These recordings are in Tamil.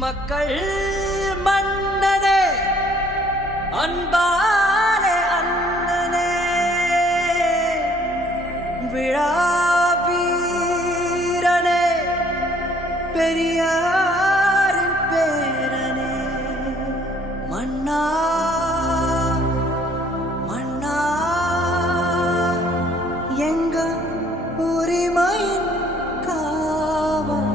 மக்கள் மன்னனே அன்பாலே அண்ணனே விழாவீரனே பெரியாரின் பேரனே மன்னா மன்னா எங்க உரிமையின் காவல்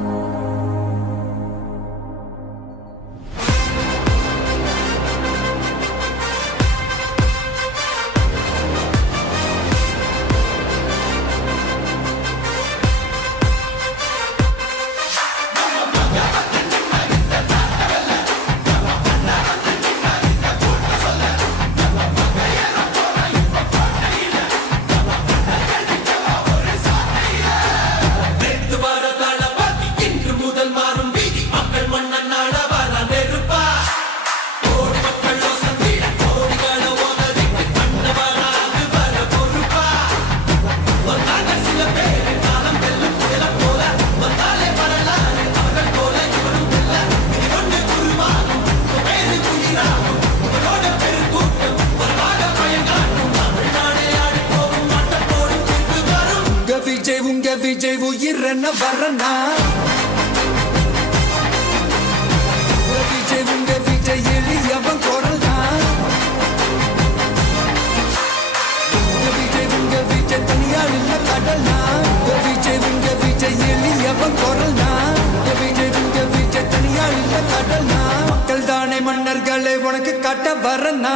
உங்க விஜய் உயிரன வரனா விஜய் உங்க விஜய் எளியவன் குரல்னா விஜய் உங்க விஜய் தனியார் இல்ல கடல்னா விஜய் உங்க விஜய் எளியவன் குரல்னா விஜய் உங்க விஜய் தனியார் இல்ல கடல்னா மக்கள் தானே மன்னர்களே உனக்கு காட்ட வரனா